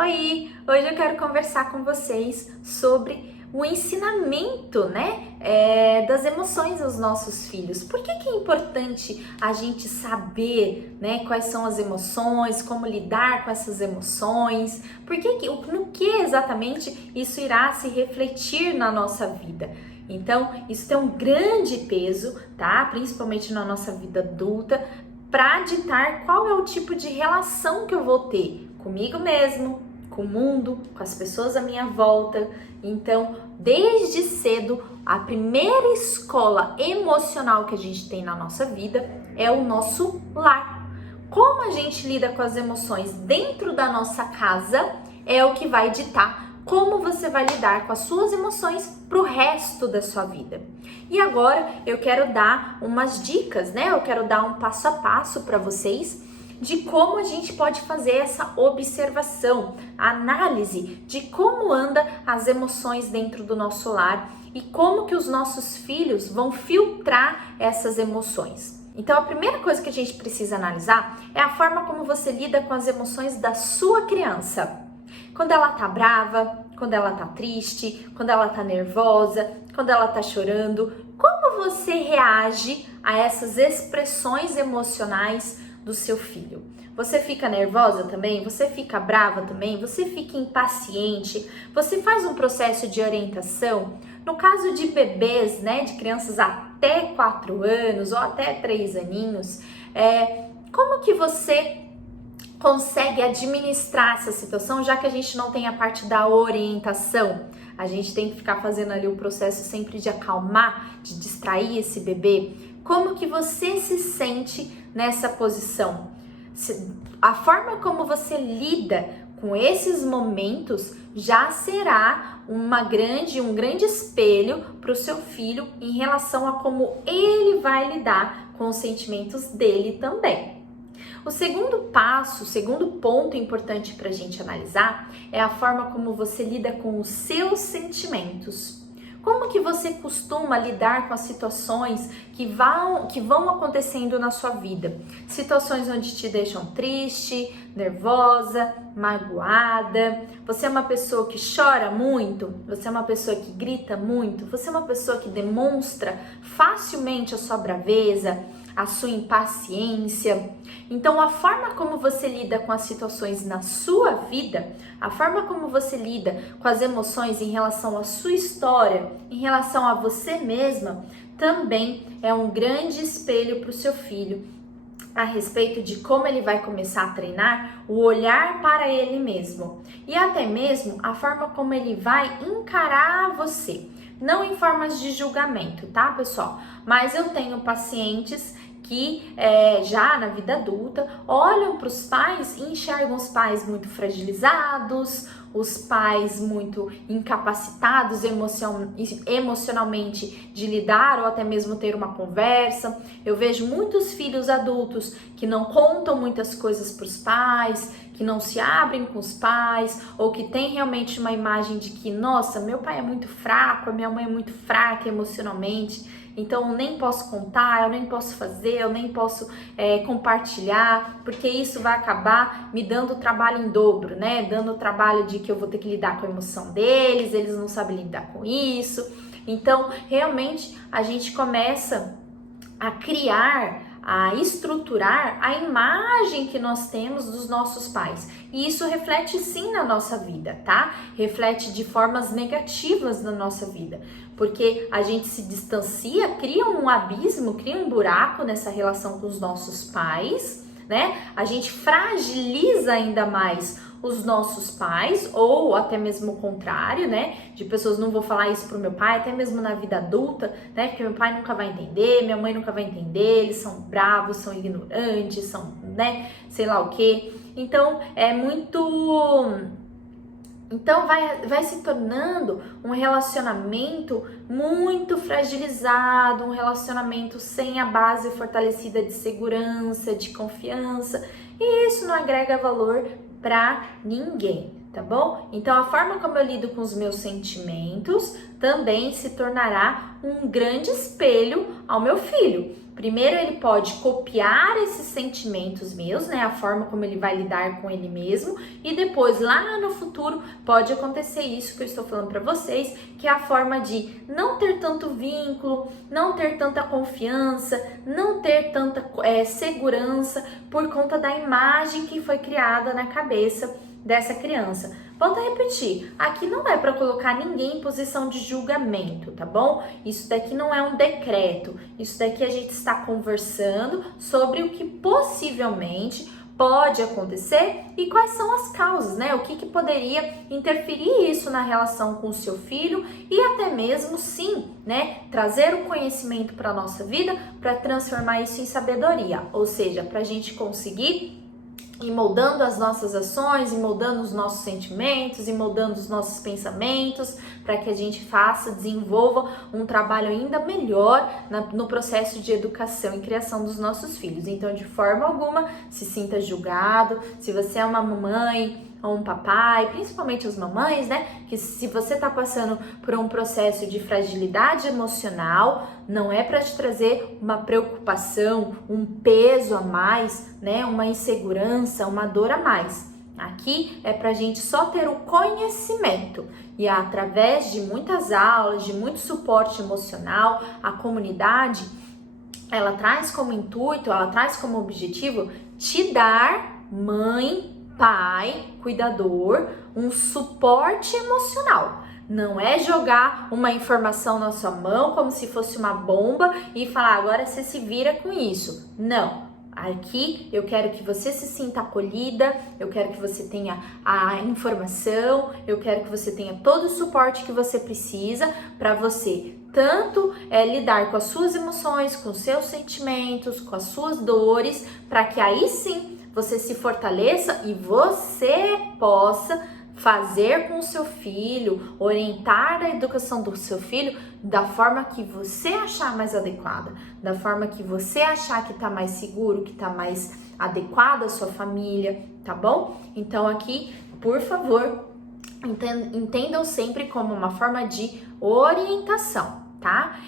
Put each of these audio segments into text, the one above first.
Oi, hoje eu quero conversar com vocês sobre o ensinamento, das emoções aos nossos filhos. Por que é importante a gente saber, quais são as emoções, como lidar com essas emoções? No que exatamente isso irá se refletir na nossa vida? Então, isso tem um grande peso, tá? Principalmente na nossa vida adulta, para ditar qual é o tipo de relação que eu vou ter comigo mesmo, com o mundo, com as pessoas à minha volta. Então, desde cedo, a primeira escola emocional que a gente tem na nossa vida é o nosso lar. Como a gente lida com as emoções dentro da nossa casa é o que vai ditar como você vai lidar com as suas emoções para o resto da sua vida. E agora eu quero dar umas dicas, Eu quero dar um passo a passo para vocês de como a gente pode fazer essa observação, análise de como anda as emoções dentro do nosso lar e como que os nossos filhos vão filtrar essas emoções. Então, a primeira coisa que a gente precisa analisar é a forma como você lida com as emoções da sua criança. Quando ela tá brava, quando ela tá triste, quando ela tá nervosa, quando ela tá chorando, como você reage a essas expressões emocionais do seu filho? Você fica nervosa também? Você fica brava também? Você fica impaciente? Você faz um processo de orientação? No caso de bebês, de crianças até 4 anos ou até 3 aninhos, como que você consegue administrar essa situação, já que a gente não tem a parte da orientação? A gente tem que ficar fazendo ali o processo sempre de acalmar, de distrair esse bebê. Como que você se sente nessa posição? A forma como você lida com esses momentos já será um grande espelho para o seu filho em relação a como ele vai lidar com os sentimentos dele também. O segundo passo, o segundo ponto importante para a gente analisar é a forma como você lida com os seus sentimentos. Como que você costuma lidar com as situações que vão acontecendo na sua vida? Situações onde te deixam triste, nervosa, magoada. Você é uma pessoa que chora muito? Você é uma pessoa que grita muito? Você é uma pessoa que demonstra facilmente a sua braveza, a sua impaciência? Então, a forma como você lida com as situações na sua vida, a forma como você lida com as emoções em relação à sua história, em relação a você mesma, também é um grande espelho para o seu filho a respeito de como ele vai começar a treinar o olhar para ele mesmo e até mesmo a forma como ele vai encarar você. Não em formas de julgamento, tá, pessoal? Mas eu tenho pacientes que já na vida adulta olham para os pais e enxergam os pais muito fragilizados, os pais muito incapacitados emocionalmente de lidar ou até mesmo ter uma conversa. Eu vejo muitos filhos adultos que não contam muitas coisas para os pais, que não se abrem com os pais, ou que tem realmente uma imagem de que, nossa, meu pai é muito fraco, a minha mãe é muito fraca emocionalmente, então eu nem posso contar, eu nem posso fazer, eu nem posso compartilhar, porque isso vai acabar me dando trabalho em dobro, dando trabalho de que eu vou ter que lidar com a emoção deles, eles não sabem lidar com isso. Então, realmente, a gente começa a criar, a estruturar a imagem que nós temos dos nossos pais. E isso reflete sim na nossa vida, tá? Reflete de formas negativas na nossa vida, porque a gente se distancia, cria um abismo, cria um buraco nessa relação com os nossos pais, A gente fragiliza ainda mais os nossos pais, ou até mesmo o contrário, de pessoas, não vou falar isso pro meu pai, até mesmo na vida adulta, porque meu pai nunca vai entender, minha mãe nunca vai entender, eles são bravos, são ignorantes, são, sei lá o quê. Então, Então vai se tornando um relacionamento muito fragilizado, um relacionamento sem a base fortalecida de segurança, de confiança, e isso não agrega valor para ninguém, tá bom? Então, a forma como eu lido com os meus sentimentos também se tornará um grande espelho ao meu filho, Primeiro ele pode copiar esses sentimentos meus, né, a forma como ele vai lidar com ele mesmo, e depois lá no futuro pode acontecer isso que eu estou falando para vocês, que é a forma de não ter tanto vínculo, não ter tanta confiança, não ter tanta segurança por conta da imagem que foi criada na cabeça dessa criança. Volto a repetir, aqui não é para colocar ninguém em posição de julgamento, tá bom? Isso daqui não é um decreto, isso daqui a gente está conversando sobre o que possivelmente pode acontecer e quais são as causas, né? O que poderia interferir isso na relação com o seu filho e até mesmo, sim, né? Trazer o conhecimento para a nossa vida para transformar isso em sabedoria, ou seja, para a gente conseguir e moldando as nossas ações, e moldando os nossos sentimentos, e moldando os nossos pensamentos, para que a gente desenvolva um trabalho ainda melhor no processo de educação e criação dos nossos filhos. Então, de forma alguma, se sinta julgado. Se você é uma mamãe ou um papai, principalmente as mamães, né? Que se você está passando por um processo de fragilidade emocional, não é para te trazer uma preocupação, um peso a mais, né? Uma insegurança, uma dor a mais. Aqui é para a gente só ter o conhecimento e através de muitas aulas, de muito suporte emocional, a comunidade, ela traz como intuito, ela traz como objetivo te dar, mãe, pai, cuidador, um suporte emocional. Não é jogar uma informação na sua mão como se fosse uma bomba e falar, agora você se vira com isso. Não. Aqui eu quero que você se sinta acolhida, eu quero que você tenha a informação, eu quero que você tenha todo o suporte que você precisa para você tanto lidar com as suas emoções, com os seus sentimentos, com as suas dores, para que aí sim você se fortaleça e você possa fazer com o seu filho, orientar a educação do seu filho da forma que você achar mais adequada, da forma que você achar que tá mais seguro, que tá mais adequada à sua família, tá bom? Então aqui, por favor, entendam sempre como uma forma de orientação, tá?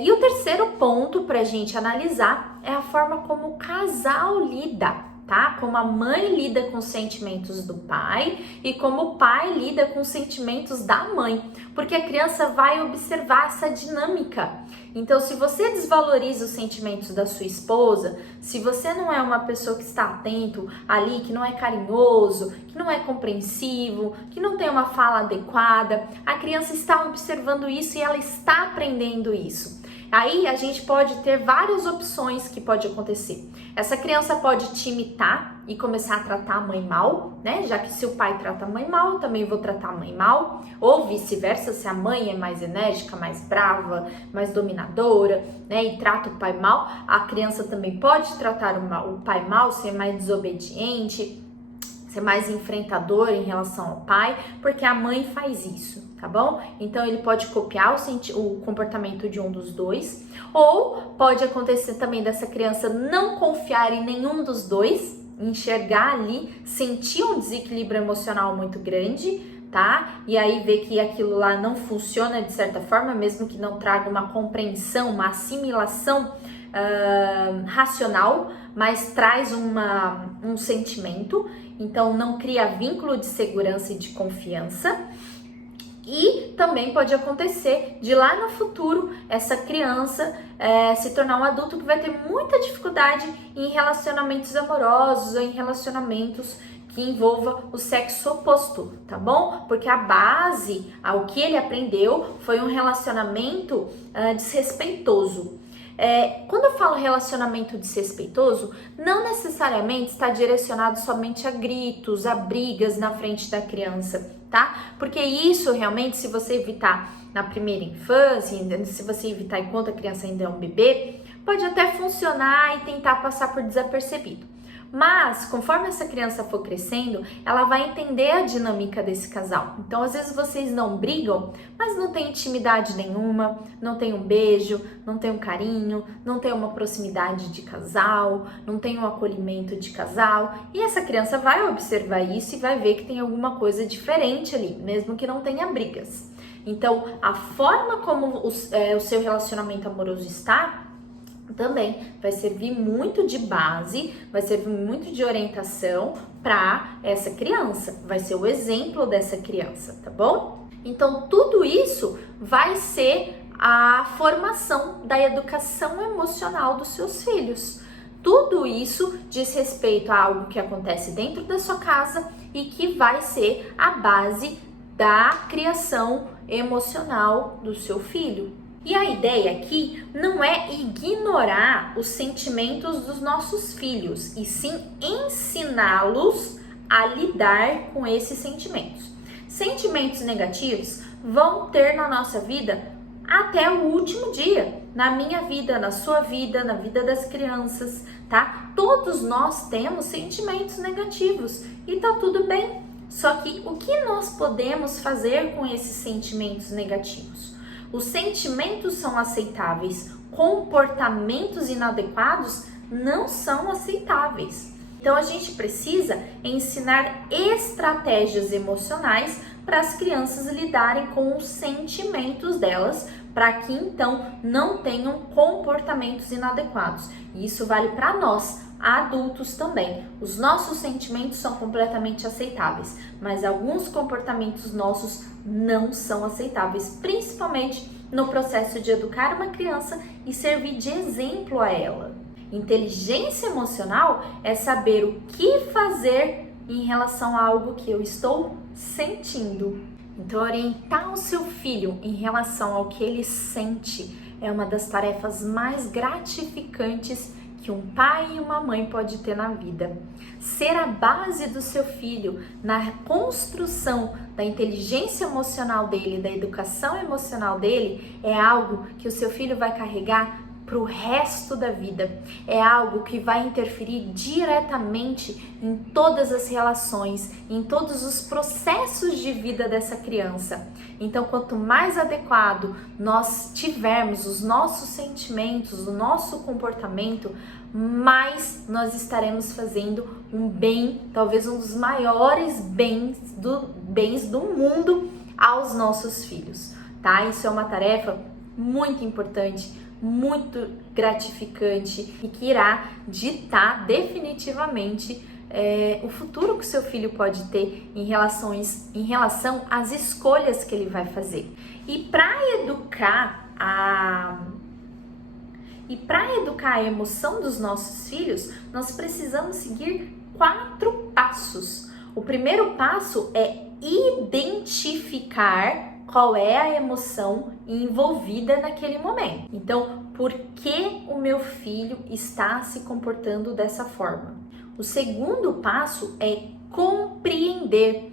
E o terceiro ponto pra gente analisar é a forma como o casal lida, tá? Como a mãe lida com os sentimentos do pai e como o pai lida com os sentimentos da mãe, porque a criança vai observar essa dinâmica. Então, se você desvaloriza os sentimentos da sua esposa, se você não é uma pessoa que está atento ali, que não é carinhoso, que não é compreensivo, que não tem uma fala adequada, a criança está observando isso e ela está aprendendo isso. Aí a gente pode ter várias opções que pode acontecer. Essa criança pode te imitar e começar a tratar a mãe mal, né? Já que se o pai trata a mãe mal, eu também vou tratar a mãe mal. Ou vice-versa, se a mãe é mais enérgica, mais brava, mais dominadora, né? E trata o pai mal, a criança também pode tratar o pai mal, ser mais desobediente, ser mais enfrentador em relação ao pai, porque a mãe faz isso, tá bom? Então ele pode copiar o comportamento de um dos dois, ou pode acontecer também dessa criança não confiar em nenhum dos dois, enxergar ali, sentir um desequilíbrio emocional muito grande, tá? E aí ver que aquilo lá não funciona de certa forma, mesmo que não traga uma compreensão, uma assimilação racional, mas traz um sentimento, então não cria vínculo de segurança e de confiança. E também pode acontecer de lá no futuro essa criança se tornar um adulto que vai ter muita dificuldade em relacionamentos amorosos ou em relacionamentos que envolva o sexo oposto, tá bom? Porque a base, ao que ele aprendeu, foi um relacionamento desrespeitoso. Quando eu falo relacionamento desrespeitoso, não necessariamente está direcionado somente a gritos, a brigas na frente da criança, tá? Porque isso realmente, se você evitar na primeira infância, se você evitar enquanto a criança ainda é um bebê, pode até funcionar e tentar passar por desapercebido. Mas, conforme essa criança for crescendo, ela vai entender a dinâmica desse casal. Então, às vezes vocês não brigam, mas não tem intimidade nenhuma, não tem um beijo, não tem um carinho, não tem uma proximidade de casal, não tem um acolhimento de casal. E essa criança vai observar isso e vai ver que tem alguma coisa diferente ali, mesmo que não tenha brigas. Então, a forma como o seu relacionamento amoroso está também vai servir muito de base, vai servir muito de orientação para essa criança, vai ser o exemplo dessa criança, tá bom? Então, tudo isso vai ser a formação da educação emocional dos seus filhos. Tudo isso diz respeito a algo que acontece dentro da sua casa e que vai ser a base da criação emocional do seu filho. E a ideia aqui não é ignorar os sentimentos dos nossos filhos, e sim ensiná-los a lidar com esses sentimentos. Sentimentos negativos vão ter na nossa vida até o último dia, na minha vida, na sua vida, na vida das crianças, tá? Todos nós temos sentimentos negativos e tá tudo bem. Só que o que nós podemos fazer com esses sentimentos negativos? Os sentimentos são aceitáveis, comportamentos inadequados não são aceitáveis. Então a gente precisa ensinar estratégias emocionais para as crianças lidarem com os sentimentos delas, para que então não tenham comportamentos inadequados. E isso vale para nós, adultos também. Os nossos sentimentos são completamente aceitáveis, mas alguns comportamentos nossos não são aceitáveis, principalmente no processo de educar uma criança e servir de exemplo a ela. Inteligência emocional é saber o que fazer em relação a algo que eu estou sentindo. Então, orientar o seu filho em relação ao que ele sente é uma das tarefas mais gratificantes que um pai e uma mãe pode ter na vida. Ser a base do seu filho na construção da inteligência emocional dele, da educação emocional dele, é algo que o seu filho vai carregar para o resto da vida. É algo que vai interferir diretamente em todas as relações, em todos os processos de vida dessa criança. Então, quanto mais adequado nós tivermos os nossos sentimentos, o nosso comportamento, mais nós estaremos fazendo um bem, talvez um dos maiores bens do mundo aos nossos filhos, tá? Isso é uma tarefa muito importante, muito gratificante e que irá ditar definitivamente o futuro que o seu filho pode ter em relação às escolhas que ele vai fazer. E para educar a emoção dos nossos filhos, nós precisamos seguir 4 passos. O primeiro passo é identificar qual é a emoção envolvida naquele momento. Então, por que o meu filho está se comportando dessa forma? O segundo passo é compreender,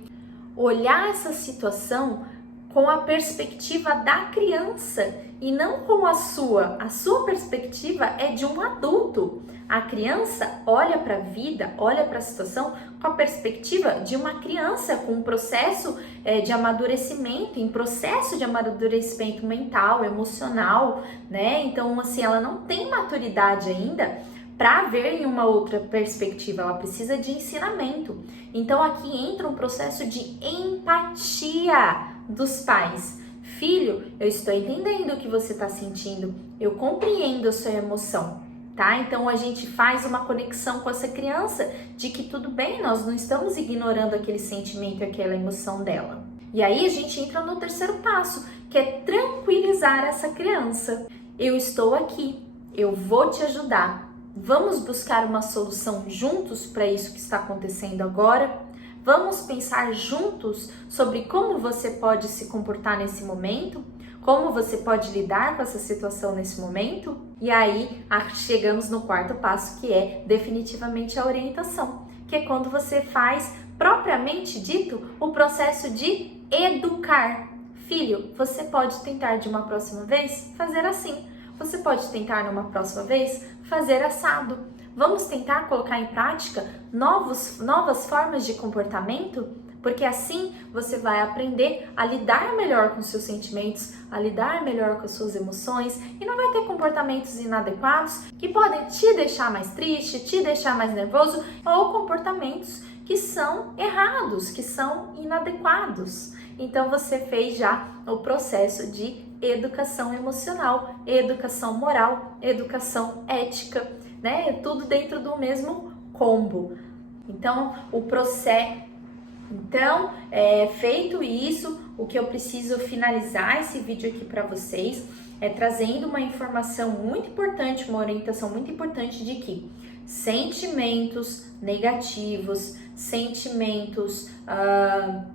olhar essa situação com a perspectiva da criança e não com a sua. A sua perspectiva é de um adulto. A criança olha para a vida, olha para a situação com a perspectiva de uma criança com um processo de amadurecimento, em processo de amadurecimento mental, emocional, né? Então, assim, ela não tem maturidade ainda para ver em uma outra perspectiva, ela precisa de ensinamento. Então, aqui entra um processo de empatia dos pais. Filho, eu estou entendendo o que você está sentindo, eu compreendo a sua emoção, tá? Então a gente faz uma conexão com essa criança de que tudo bem, nós não estamos ignorando aquele sentimento, aquela emoção dela. E aí a gente entra no terceiro passo, que é tranquilizar essa criança. Eu estou aqui, eu vou te ajudar. Vamos buscar uma solução juntos para isso que está acontecendo agora? Vamos pensar juntos sobre como você pode se comportar nesse momento, como você pode lidar com essa situação nesse momento. E aí chegamos no quarto passo, que é definitivamente a orientação, que é quando você faz, propriamente dito, o processo de educar. Filho, você pode tentar de uma próxima vez fazer assim. Você pode tentar numa próxima vez fazer assado. Vamos tentar colocar em prática novas formas de comportamento, porque assim você vai aprender a lidar melhor com seus sentimentos, a lidar melhor com as suas emoções e não vai ter comportamentos inadequados que podem te deixar mais triste, te deixar mais nervoso ou comportamentos que são errados, que são inadequados. então você fez já o processo de educação emocional, educação moral, educação ética, né? Tudo dentro do mesmo combo. Então, feito isso, o que eu preciso finalizar esse vídeo aqui para vocês é trazendo uma informação muito importante, uma orientação muito importante de que sentimentos negativos,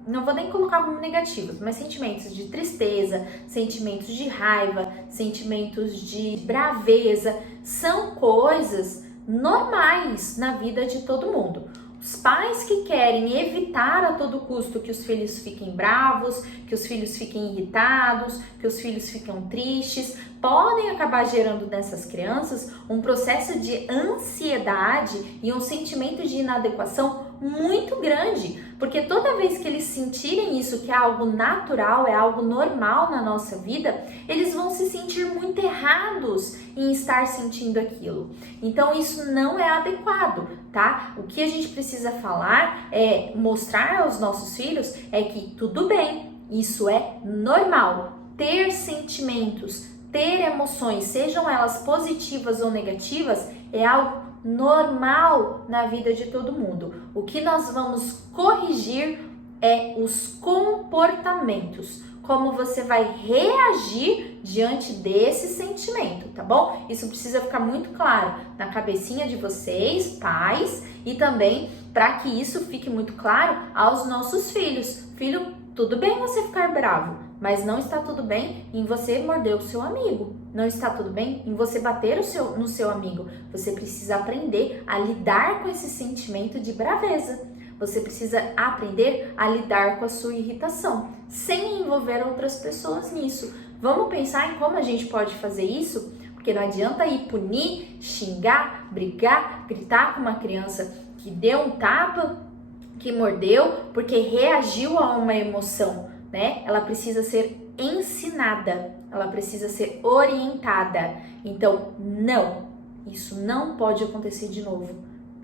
não vou nem colocar como negativos, mas sentimentos de tristeza, sentimentos de raiva, sentimentos de braveza, são coisas normais na vida de todo mundo. Os pais que querem evitar a todo custo que os filhos fiquem bravos, que os filhos fiquem irritados, que os filhos fiquem tristes, podem acabar gerando nessas crianças um processo de ansiedade e um sentimento de inadequação muito grande, porque toda vez que eles sentirem isso, que é algo natural, é algo normal na nossa vida, eles vão se sentir muito errados em estar sentindo aquilo. Então isso não é adequado, tá? O que a gente precisa falar é mostrar aos nossos filhos é que tudo bem, isso é normal. Ter sentimentos, ter emoções, sejam elas positivas ou negativas, é algo normal na vida de todo mundo. O que nós vamos corrigir é os comportamentos, como você vai reagir diante desse sentimento, tá bom? Isso precisa ficar muito claro na cabecinha de vocês, pais, e também para que isso fique muito claro aos nossos filhos. Filho, tudo bem você ficar bravo, mas não está tudo bem em você morder o seu amigo. Não está tudo bem em você bater no seu amigo. Você precisa aprender a lidar com esse sentimento de braveza. Você precisa aprender a lidar com a sua irritação, sem envolver outras pessoas nisso. Vamos pensar em como a gente pode fazer isso? Porque não adianta ir punir, xingar, brigar, gritar com uma criança que deu um tapa, que mordeu, porque reagiu a uma emoção, né? Ela precisa ser ensinada, ela precisa ser orientada. Então, não, isso não pode acontecer de novo.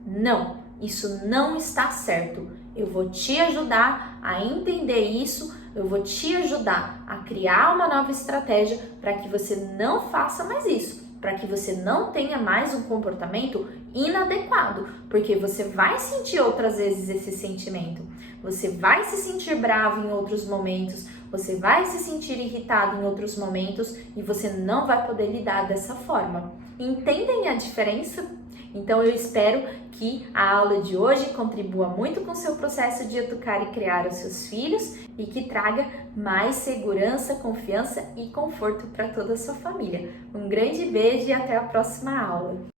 Não, isso não está certo. Eu vou te ajudar a entender isso, eu vou te ajudar a criar uma nova estratégia para que você não faça mais isso, para que você não tenha mais um comportamento inadequado, porque você vai sentir outras vezes esse sentimento, você vai se sentir bravo em outros momentos, você vai se sentir irritado em outros momentos e você não vai poder lidar dessa forma. Entendem a diferença? Então eu espero que a aula de hoje contribua muito com o seu processo de educar e criar os seus filhos e que traga mais segurança, confiança e conforto para toda a sua família. Um grande beijo e até a próxima aula!